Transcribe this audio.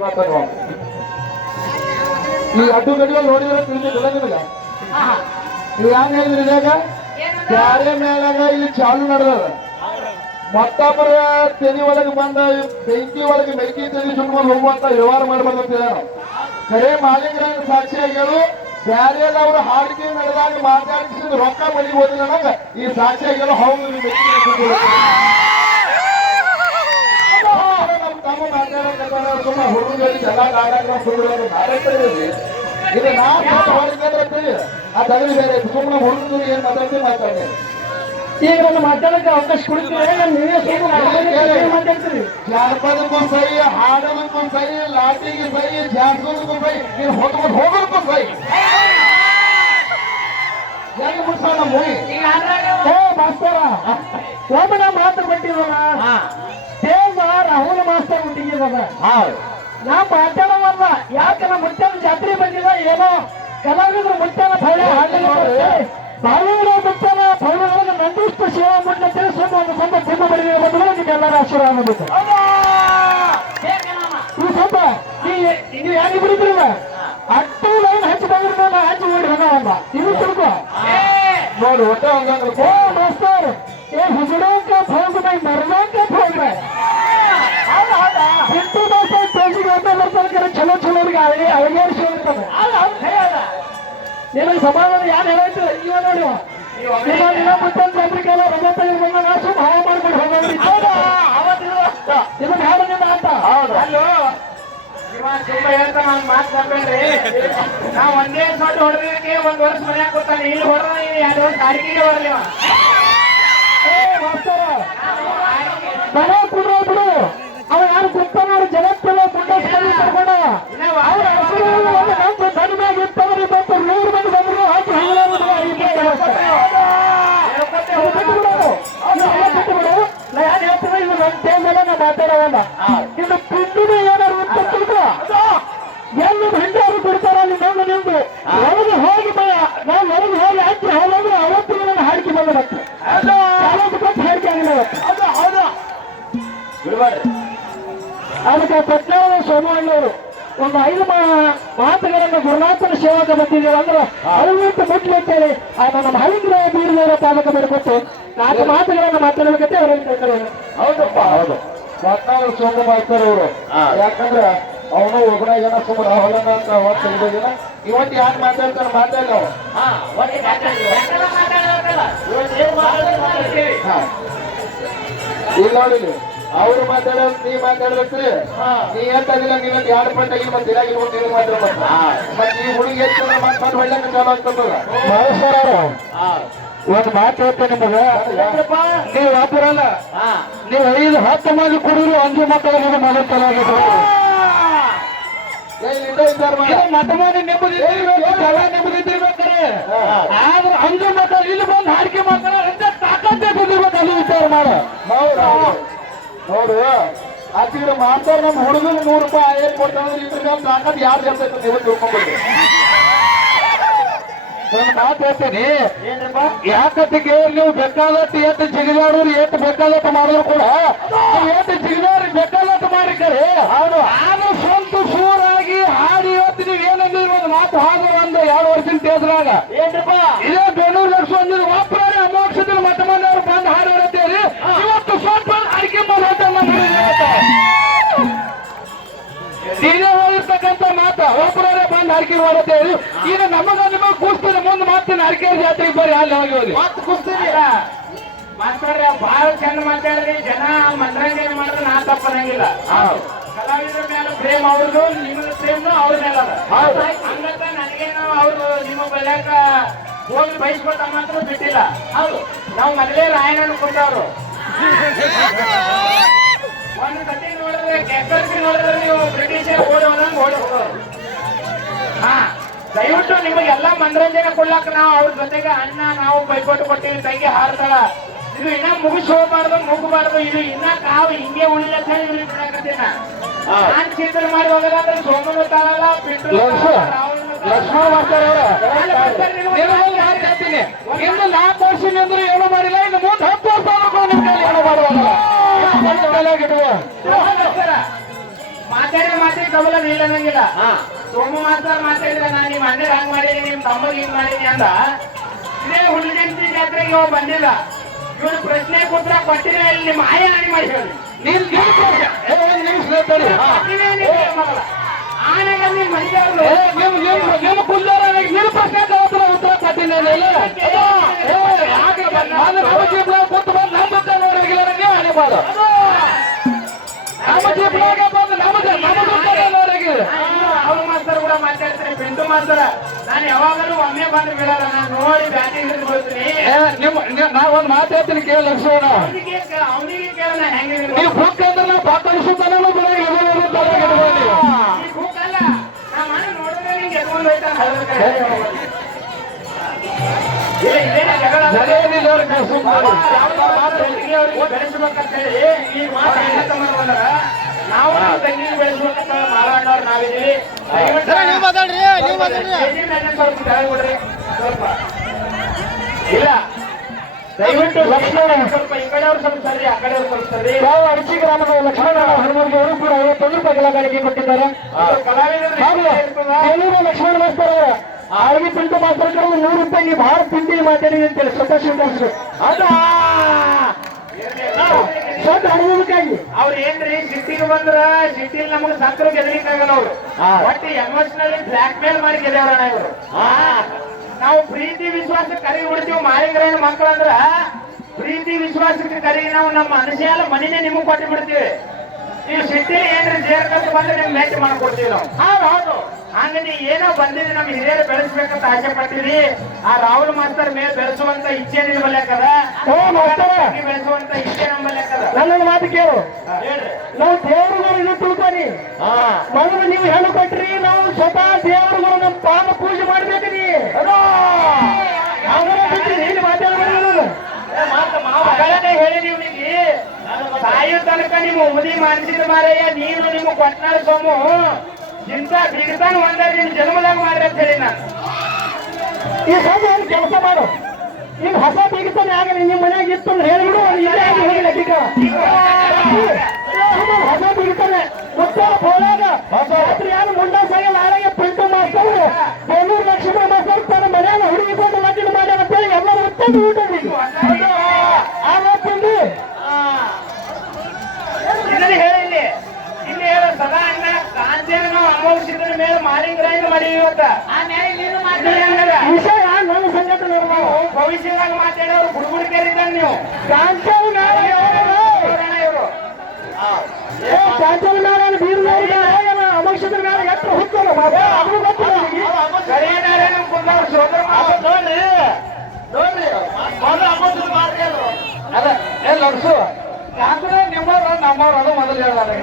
ಈ ಅಡ್ಡು ಗಡಿಗಳು ನೋಡಿದ್ರೆ ತಿಳಿದಿಲ್ಲ ನಿಮಗ ನೀವು ಹೆಂಗ್ ಹೇಳಿದ್ರಿ ಇದಾಗ ಬ್ಯಾರೆ ಮೇಲಾಗ ಇಲ್ಲಿ ಚಾಲು ನಡೆದದ ಮತ್ತೊಬ್ಬರ ತೆನಿ ಒಳಗೆ ಬಂದ ಬೆಂಕಿ ಒಳಗೆ ಬೆಂಕಿ ತೆನಿ ಸುಟ್ಕೊಂಡು ಹೋಗುವಂತ ವ್ಯವಹಾರ ಮಾಡಬಾರ್ದಂತ ನಾವು ಕರೆ ಮಾಲಿಕರನ್ನ ಸಾಕ್ಷಿಯಾಗಿಗಳು ಬ್ಯಾರೆದವ್ರು ಹಾಡಿಕೆ ನಡೆದಾಗ ಮಾತಾಡಿಸಿದ ರೊಕ್ಕ ಬಳಿ ಹೋದಿಲ್ಲ ನಂಗ ಈ ಸಾಕ್ಷಿಯಾಗಿಗಳು ಹೌದು ತಮ್ಮ ಮಾತಾಡೋದು ಹುಡುಗರಿಗೆ ಜಲ ನಾಡಕ ಸುಳ್ಳು ನಾಡಕ್ತಿದ್ದೀವಿ ಇದು ನಾವು ಹೊರಗೆ ಆ ತಗಲಿ ಬೇರೆ ಸುಮ್ಮನೆ ಹುಡುಗರು ಏನ್ ಮಾತಾಡ್ತೀವಿ ಈಗ ನನ್ನ ಮಾತಾಡಕ್ಕೆ ಅವಕಾಶ ಕೊಡ್ತೀವಿ ಮಾತಾಡ್ತೀರಿ ಜಾನಪದಕ್ಕೂ ಸೈ ಹಾಡೋದಕ್ಕೂ ಸೈ ಲಾಟಿಗೆ ಸೈ ಜಾಡ್ಸೋದಕ್ಕೂ ಸೈ ನೀನು ಹೊತ್ಕೊಂಡು ಹೋಗೋದಕ್ಕೂ ಸೈ ಹೇಗೆ ಮುಡ್ಸೋಣ ಮೂವಿ ಮಾಸ್ತರ ಒಬ್ಬನ ಮಾತು ಕೊಟ್ಟಿರೋಣ ರಾಹುಲ್ ಮಾಸ್ತರ್ ಹುಟ್ಟಿಗಿರೋದ ನಾ ಮಾತಾಡೋವಲ್ಲ ಯಾಕೆ ನಮ್ಮ ಮುತ್ತನ ಜಾತ್ರೆ ಬಂದಿಲ್ಲ ಏನೋ ಕಲಾವಿದರು ಮುತ್ತನ ಭಯ ಬಾಳೂರು ಮುತ್ತನ ಭೈರವರಿಗೆ ನಂದೀಷ್ಟ ಸೇವಾ ಮುಟ್ಟೆ ಒಂದು ಸ್ವಲ್ಪ ಪೂರ್ಣ ಬಡಿಗೆ ಬಂದ್ರೆ ನಿಮ್ಗೆಲ್ಲರ ಆಶೀರ್ವಾದ ಬೇಕು ಈ ಸ್ವಲ್ಪ ನೀವು ಯಾಕೆ ಬಿಡಿದ್ರಿಲ್ಲ ಅಟ್ಟು ಲೈನ್ ಹಚ್ಚಿದ್ರೆ ಹಚ್ಚಿ ಓಡಿ ಹೋಗವಲ್ಲ ಇದು ತಿಳ್ಕೊ ನೋಡಿ ಒಟ್ಟ ಹಂಗಂದ್ರೆ ಓ ಮಾಸ್ತರ್ ಏ ಹುಜುಡೋಕ ಭೋಗ ಮೈ ಮರಲೋಕ ಭೋಗ ಬಿಟ್ಟು ದೋಸ್ತ ತೋಜಿಗೆ ಅಂತ ಬರ್ತಾರೆ ಚಲೋ ಚಲೋರಿಗೆ ಅಳಗೇರಿಸಿ ಹೋಗ್ತದೆ ನಿಮಗೆ ಸಮಾಧಾನ ಯಾರು ಹೇಳಾಯ್ತು ಇವ ನೋಡಿ ಮತ್ತೊಂದು ಪತ್ರಿಕೆಲ್ಲ ರಜತ ಇರುವಾಗ ನಾ ಸುಮ್ಮ ಹಾವ ಮಾಡ್ಕೊಂಡು ಹೋಗೋದ್ರಿ ನಿಮಗೆ ಹಾಡೋದಿಲ್ಲ ಅಂತ ಅಲ್ಲೋ ತುಂಬ ಹೇಳ್ತಾ ನಾನು ಮಾತು ತಪ್ಪೇನ್ರಿ ನಾವು ಒಂದೇ ಸೊಟ್ಟು ಹೊಡೆದಕ್ಕೆ ಒಂದ್ ವರ್ಷ ಮನ್ಯಾಗ ಕೊಡ್ತಾನೆ ಇಲ್ಲಿ ಹೊಡೆದ 2 ವರ್ಷ ಅಡಿಕೆಗೆ ಹೊರಲಿವ ಮನೆ ಕುಡ್ರ ಬಿಡು ಅವ ಯಾರು ಗೊತ್ತಾನವ್ರು ಜಗತ್ತಲ್ಲ ಮುಂಡಸ್ಕೊಂಡು ಕರ್ಕೊಂಡ ಅವ್ರ ಹೆಸರು ಸಣ್ಣ ಮ್ಯಾಗ ಇತ್ತವ್ರಿ ಮತ್ತು 100 ಮಂದಿ ಬಂದ್ರು ಹಾಕಿ ನಾ ಯಾರು ಹೇಳ್ತೀನಿ ಇದು ನನ್ನ ಟೈಮ್ ಮೇಲೆ ನಾ ಮಾತಾಡೋವಲ್ಲ ಇನ್ನು ಪಿಂಡಿನ ಏನಾರು ಅಂತ ತಿಳ್ಕೊ ಎಲ್ಲಿ ಭಂಡಾರು ಕೊಡ್ತಾರ ಅಲ್ಲಿ ನಂದು ನಿಂದು ಒಳಗೆ ಹೋಗಿ ನಾವು ಒಳಗೆ ಹೋಗಿ ಹಾಕಿ ಹೋದ್ರೆ ಅವತ್ತು ನನ್ನ ಹಾಡಿಕೆ ಬಂದಬೇಕು ಕೊಟ್ಟು ಹಾಡಿಕೆ ಆಗಿಲ್ಲ ಅದಕ್ಕೆ ಪಟ್ನಾವರ ಸೋಮಣ್ಣವರು ಒಂದು 5 ಮಾತುಗಳನ್ನು ಗುರುನಾಥನ ಸೇವಕ ಬಂದಿದ್ದೇವೆ ಅಂದ್ರೆ ಅರಿವಿಟ್ಟು ಮುಟ್ಲಿದ್ದೇವೆ ನಮ್ಮ ಹರಿಗ್ರಹ ಬೀರದೇವರ ಪಾಲಕ ಬೇಡ್ಕೊಟ್ಟು 4 ಮಾತುಗಳನ್ನು ಮಾತಾಡಬೇಕಂತೆ ಅವರಲ್ಲಿ ಕೇಳ್ತಾರೆ ಹೌದಪ್ಪ ಹೌದು ಮತ್ತವ್ರು ಸೋಮ ಮಾಡ್ತಾರೆ ಅವರು ಯಾಕಂದ್ರೆ ಅವನು ಒಬ್ಬನ ಜನ ಸುಮ್ಮನೆ ಹೊಲನ ಅಂತ ಹೊತ್ತು ತೆಗೆದಿಲ್ಲ ಇವತ್ತು ಯಾಕೆ ಮಾತಾಡ್ತಾರೆ ಮಾತಾಡಲ್ಲ ಈಗ ನೋಡಿಲಿ ಅವ್ರು ಮಾತಾಡೋದು ನೀ ಮಾತಾಡ್ಬೇಕು ನೀ ಎಂತಾಗಿಲ್ಲ ನೀನು 2 ಪಂಟ್ ಆಗಿಲ್ಲ ಮತ್ತೆ ಇರಾಗಿರ್ಬೋದು ನೀನು ಮಾತಾಡ್ಬೇಕು ಮತ್ತೆ ಈ ಹುಡುಗಿ ಹೆಚ್ಚು ಮತ್ತೆ ಹೊಳ್ಳಕ್ಕೆ ಚಾಲು ಆಗ್ತದಲ್ಲ ಮಹೇಶ್ವರ ಒಂದು ಮಾತು ಹೇಳ್ತೇನೆ ನಿಮಗೆ ನೀವು ಒಬ್ಬರಲ್ಲ ನೀವು 5-10 ಮಂದಿ ಕುಡಿದ್ರು 5 ಮಕ್ಕಳಿಗೆ ಮನೆ ಚೆನ್ನಾಗಿದೆ ಮತ ಮಾಡಿ ನೆಮ್ಮದಿ ನೆಮ್ಮದಿರ್ಬೇಕಾರೆ ಆದ್ರೆ 5 ಮಕ್ಕಳು ಇಲ್ಲಿ ಬಂದು ಹಾಡಿಕೆ ಮಾಡ್ತಾರೆ ತಾಕತ್ತೇ ಬಂದಿರ್ಬೇಕು ಅಲ್ಲಿ ವಿಚಾರ ಮಾಡ ನೋಡು ಆಚೆ ಮಾಡ್ತಾರೆ ನಮ್ಮ ಹುಡುಗರು 100 ರೂಪಾಯಿ ಏನ್ ಕೊಡ್ತಾರೆ ಇದ್ರ ಮೇಲೆ ತಾಕತ್ ಯಾರು ಜಾಸ್ತಿ ನೀವು ತಿಳ್ಕೊಂಡ್ಬಿಡ್ರಿ ಒಂದು ಮಾತು ಹೇಳ್ತೇನೆ ಯಾಕತ್ತಿಗೆ ನೀವು ಬೇಕಾದಟ್ಟು ಎಷ್ಟು ಜಿಗಿದಾಡೋರು ಎಷ್ಟು ಬೇಕಾದಟ್ಟು ಮಾಡಿದ್ರು ಕೂಡ ಎಷ್ಟು ಜಿಗಿದಾರಿ ಬೇಕಾದಟ್ಟು ಮಾಡಿಕರೆ ಆದ್ರೂ ಸ್ವಂತ ಸೂರಾಗಿ ಹಾಡಿ ಇವತ್ತು ನೀವು ಏನಂದ್ರೆ ಒಂದು ಮಾತು ಹಾಡು ಒಂದು 2 ವರ್ಷದ ತೇದ್ರಾಗ ಇದೇ ಬೆಂಗಳೂರು ಲಕ್ಷ ಒಂದಿದ್ದು ಒಬ್ಬರೇ ಅಮೋಕ್ಷದಲ್ಲಿ ಮತ ಮಂದಿಯವರು ಬಂದು ಹಾಡು ಹೇಳುತ್ತೇವೆ ಇವತ್ತು ಸ್ವಲ್ಪ ಅಡಿಕೆ ಬಂದ ನೀನೇ ಹೋಗಿರ್ತಕ್ಕಂಥ ಮಾತ ಒಬ್ಬರೇ ಬಂದು ಅರಿಕೆ ಮಾಡುತ್ತೇವೆ ಈಗ ನಿಮಗೆ ಕೂಸ್ತೀರಿ ಮುಂದೆ ಮಾತಿನ ಅರಿಕೆ ಜಾತ್ರೆಗೆ ಬರ್ರಿ ಅಲ್ಲಿ ಹೋಗಿ ಮತ್ತೆ ಕೂಸ್ತೀರಿ ಮಾತಾಡ್ರಿ ಬಹಳ ಚಂದ ಮಾತಾಡ್ರಿ ಜನ ಮನರಂಜನೆ ಮಾಡಿದ್ರೆ ನಾ ತಪ್ಪನಂಗಿಲ್ಲ ಕಲಾವಿದರ ಮೇಲೆ ಪ್ರೇಮ ಅವ್ರದ್ದು ನಿಮಗೆ ಪ್ರೇಮನು ಅವ್ರ ಮೇಲೆ ಹಂಗಂತ ನನಗೇನು ಅವ್ರು ನಿಮ್ಮ ಬೆಲೆಕ ಹೋಗಿ ಬಯಸ್ಕೊಟ್ಟ ಮಾತ್ರ ಬಿಟ್ಟಿಲ್ಲ ಹೌದು ನಾವು ಮೊದಲೇ ರಾಯಣ್ಣ ಕೊಟ್ಟವ್ರು ಒಂದು ಕಟ್ಟಿ ನೋಡಿದ್ರೆ ಕೆಸರ್ಸಿ ನೋಡಿದ್ರೆ ನೀವು ಬ್ರಿಟಿಷರ್ ಓಡಿ ಹೋದಂಗೆ ಓಡಿ ಹೋಗೋರು ದಯವಿಟ್ಟು ನಿಮಗೆಲ್ಲ ಮನರಂಜನೆ ಕೊಡ್ಲಾಕ ನಾವು ಅವ್ರ ಜೊತೆಗೆ ಅನ್ನ ನಾವು ಬೈಕೊಟ್ಟು ಕೊಟ್ಟಿವಿ ಕೈಗೆ ಹಾರ್ತಾಳ ಇದು ಇನ್ನ ಮುಗಿಸಿ ಹೋಗ್ಬಾರ್ದು ಮುಗಬಾರ್ದು ಇದು ಇನ್ನ ಕಾವು ಹಿಂಗೆ ಉಳಿಲತ್ತ ಬಿಡಾಕತ್ತೀನ ನಾನ್ ಚಿಂತನೆ ಮಾಡಿ ಹೋಗಲ್ಲ ಸೋಮನ ತಾಳಲ್ಲ ಬಿಟ್ಟು ಲಕ್ಷ್ಮಣ ಮಾಸ್ತರ ಹೇಳ್ತೀನಿ ಇನ್ನು 4 ವರ್ಷ ಅಂದ್ರೆ ಏನೋ ಮಾಡಿಲ್ಲ ಇನ್ನು ಮುಂದೆ 10 ವರ್ಷ ನಿಮ್ ಕೈಲಿ ಏನೋ ಮಾಡುವಾಗ ಮಾತಾಡೋ ಮಾತಿಗೆ ಡಬಲ್ ಇಲ್ಲ ಅನ್ನಂಗಿಲ್ಲ. ಸೋಮ ಮಾಸ್ತರ್ ಮಾತಾಡಿದ್ರೆ ನಾನು ನಿಮ್ಮ ಅಣ್ಣಗೆ ಹಂಗ್ ಮಾಡೀನಿ, ನಿಮ್ ತಮ್ಮಗೆ ಹಿಂಗ್ ಮಾಡೀನಿ ಅಂದ. ಇದೇ ಹುಡುಗಂತಿ ಜಾತ್ರೆಗೆ ಇವ ಬಂದಿಲ್ಲ, ಇವನು ಪ್ರಶ್ನೆ ಉತ್ತರ ಕೊಟ್ಟಿದ್ರೆ ಇಲ್ಲಿ ನಿಮ್ಮ ಆಯ ಹಾನಿ ಮಾಡಿ ಹೇಳಿ. ಆನೆಗ ನಿಮ್ ಮನೆಯವ್ರು ನಿಮ್ಮ ಕುಲ್ಲಾರ ನಿಮ್ಮ ಪ್ರಶ್ನೆ ಉತ್ತರ ಕೊಟ್ಟಿಲ್ಲ. ಕೂತು ಬಂದು ನಮ್ಮ ನೋಡಿಗೆ ಹಾನಿ ಮಾಡ ನಮ್ಮ ಜೀಪ್ಲಾಗ ಬಂದು ನಮಗೆ ಅವ್ರ ಮಾಸ್ತರ್ ಕೂಡ ಮಾತಾಡ್ತಾರೆ. ಪಿಂಟು ಮಾಸ್ತರ ನಾನು ಯಾವಾಗಲೂ ಒಮ್ಮೆ ಬಂದು ಬಿಡಲ್ಲ, ನಾನು ನೋಡಿ ಬ್ಯಾಟಿಂಗ್ ಹಿಡಿದು ಬರ್ತೀನಿ. ನಾವೊಂದು ಮಾತಾಡ್ತೀನಿ ಕೇಳ ಲಕ್ಷ್ಮಣ. ಅವನಿಗೆ ಕೇಳೋಣ ಹೆಂಗೆ ನೀವು ಬುಕ್ ಅಂದ್ರೆ ನಾವು ಪಾಕರಿಸುತ್ತಾನೆ ಈ ಬುಕ್ ಅಲ್ಲ, ನಮ್ಮ ಮನೆ ನೋಡಿದ್ರೆ ನಿಂಗೆ ಎತ್ಕೊಂಡು ಹೋಯ್ತಾನೆ. ಇದೇನ ಜಗಳ ಬೆಳೆಸ್ಬೇಕಂತ ಹೇಳಿ ಈ ಮಾತು ಹೆಣ್ಣ ತಮ್ಮರು ಬಂದಾರ. ನಾವು ನಮ್ಮ ತಂಗಿ ಬೆಳೆಸ್ಬೇಕಂತ ಮಾತಾಡೋರು ನಾವಿದ್ದೀವಿ. ಸ್ವಲ್ಪ ಇಲ್ಲ, ದಯವಿಟ್ಟು ಲಕ್ಷ್ಮಣ ಸ್ವಲ್ಪ ಈ ಕಡೆಯವ್ರು ಸ್ವಲ್ಪ ಸರಿ, ಆ ಕಡೆಯವ್ರು ಸ್ವಲ್ಪ ಸರಿ. ನಾವು ಅಡಚಿ ಗ್ರಾಮದ ಲಕ್ಷ್ಮಣ ಹನುಮಂತ ಅವರು ಕೂಡ 51 ರೂಪಾಯಿ ಕಲಾಕಾರಿಗೆ ಕೊಟ್ಟಿದ್ದಾರೆ. ಕಲಾವಿದರು ಲಕ್ಷ್ಮಣ ಮಾಸ್ತರ್ ಅವರ ಆಳ್ವಿ ಪಿಂಟು ಮಾಸ್ತರ್ ಕಡೆ 100 ರೂಪಾಯಿ ನೀವು ಭಾಳ ತಿಂಡಿ ಮಾತಾಡಿ ಅಂತೇಳಿ ಸ್ವತಃ ಶಿವದಾಸರು ಅದ ಸ್ವತಃ ಅನುಭವಕ್ಕಾಗಿ ಅವ್ರು ಏನ್ರಿ ಸಿಟ್ಟಿಗೆ ಬಂದ್ರ ಸಿಟ್ಟಿಲಿ ನಮಗೆ ಸಕ್ಕರೆ ಗೆದಲಿಕ್ಕಾಗಲ್ಲ. ಅವ್ರು ಒಟ್ಟು ಎಮೋಷನಲಿ ಬ್ಲಾಕ್ ಮೇಲ್ ಮಾಡಿ ಗೆದವ್ರಣ ಇವರು. ನಾವು ಪ್ರೀತಿ ವಿಶ್ವಾಸ ಕರಿ ಉಳಿತೀವಿ. ಮಾಳಿಗ್ರಾಯಣ ಮಕ್ಕಳಂದ್ರ ಪ್ರೀತಿ ವಿಶ್ವಾಸಕ್ಕೆ ಕರಿ ನಾವು ನಮ್ಮ ಮನುಷ್ಯಲ್ಲ ಮನಿನೇ ನಿಮಗೆ ಕೊಟ್ಟು ಬಿಡ್ತೀವಿ. ನೀವು ಸಿಟ್ಟಿಲಿ ಏನ್ರಿ ಜೇರ್ ಕಟ್ಟು ಬಂದ್ರೆ ನಿಮ್ಗೆ ಮೆಚ್ಚ ಮಾಡ್ಕೊಡ್ತೀವಿ ನಾವು. ಹೌದು, ಹಂಗ ನೀ ಏನೋ ಬಂದಿದೆ ನಮ್ಮ ಹಿರಿಯರು ಬೆಳೆಸ್ಬೇಕಂತ ಆಸೆ ಪಡ್ತೀವಿ. ಆ ರಾಹುಲ್ ಮಾಸ್ತರ್ ಮೇಲೆ ಬೆಳೆಸುವಂತ ಇಚ್ಛೆ ನಿನ್ ಬಲ್ಯಾಕದ, ಬೆಳೆಸುವಂತ ಇಚ್ಛೆ ನಮ್ಮ ಬಲ್ಯಾಕದ. ನನ್ನೊಂದು ಮಾತು ಕೇಳು, ಹೇಳ್ರಿ. ನಾವು ದೇವರುಗಳು ಇದು ತಿಳ್ಕೊನಿ. ಮೊದಲು ನೀವು ಹೇಳು ಕೊಟ್ರಿ, ನಾವು ಸ್ವತಃ ದೇವರುಗಳು ನಮ್ಮ ಪಾಪ ಪೂಜೆ ಮಾಡ್ಬೇಕ್ರಿ. ಮಗಳನ್ನೇ ಹೇಳಿ ನೀವು ನಿಮಗೆ ಸಾಯೋ ತನಕ ನಿಮ್ಮ ಉಮದಿ ಮಾಡಿಸಿದ ಮಾರಯ್ಯ, ನೀನು ನಿಮ್ಮ ಕೊಟ್ನಾಳ ಸೋಮು ಇಂಥ ಬಿಡ್ತಾನ ಒಂದ ನಿನ್ ಜನ್ಮದಾಗ ಮಾಡ್ರಿ ಅಂತ ಹೇಳಿ ನಾನು. ಈ ಸೋಮ ಒಂದು ಕೆಲಸ ಮಾಡು, ಈಗ ಹೊಸ ಬೀಗತಾನೆ ಆಗಲಿ ನಿಮ್ಮ ಮನೆಯಾಗ ಇತ್ತು ಅಂದ್ರೆ ಹೇಳಿಬಿಡು, ಇಲ್ಲೇ ಆಗಿ ಹೋಗಿಲ್ಲ ಈಗ ಹೊಸ ಬೀಗತಾನೆ ಮುತ್ತಾಳ ಹೋದಾಗ ರಾತ್ರಿ ಯಾರು ಮುಂಡಾಸಾಗಲ್ಲ. ಆಳಗೆ ಪಿಂಟು ಮಾಸ್ತರ್ ಬೇಲೂರು ಲಕ್ಷ್ಮಣ ಮಾಸ್ತರ್ ತನ್ನ ಮನೆಯಾಗ ಹುಡುಗಿಕೊಂಡು ಲಗ್ನ ಮಾಡ್ಯಾರ ಅಂತ ಹೇಳಿ ಎಲ್ಲರೂ ಉತ್ತಮ ಊಟ ಇದನ್ನ ಹೇಳಿ ಇಲ್ಲಿ ಹೇಳ ಸದಾ ಅಣ್ಣ ಕಾಂಚನ ನಾವು ಅನುಭವಿಸಿದ್ರ ಮೇಲೆ ಮಾಲಿಂಗರಾಯನ ಮಾಡೀವಿ ಇವತ್ತ. ವಿಷಯ ನನ್ನ ಸಂಘಟನೆ ಭವಿಷ್ಯದಾಗ ಮಾತಾಡೋರು ಬುಡ್ಬುಡ್ಕೇರಿದ್ದಾನೆ ನೀವು. ಕಾಂಚನ ಇವರು ಕಾಂಚನ ನಾರಾಯಣ ಬೀರ್ನವ್ರಿಗೆ ಅಮೋಕ್ಷದ ಮೇಲೆ ಎಷ್ಟು ಹುಟ್ಟಲ್ಲ ಸರಿಯಾದ ಕುಂದವ್ರು ಸೋದರ ನೋಡ್ರಿ ನೋಡ್ರಿ ಅದ ಎಲ್ಲ ಲಡ್ಸು ಯಾಕಂದ್ರೆ ನಿಮ್ಮವ್ರ ನಮ್ಮವ್ರು ಅದು ಮೊದಲು ಹೇಳ್ತಾರೆ.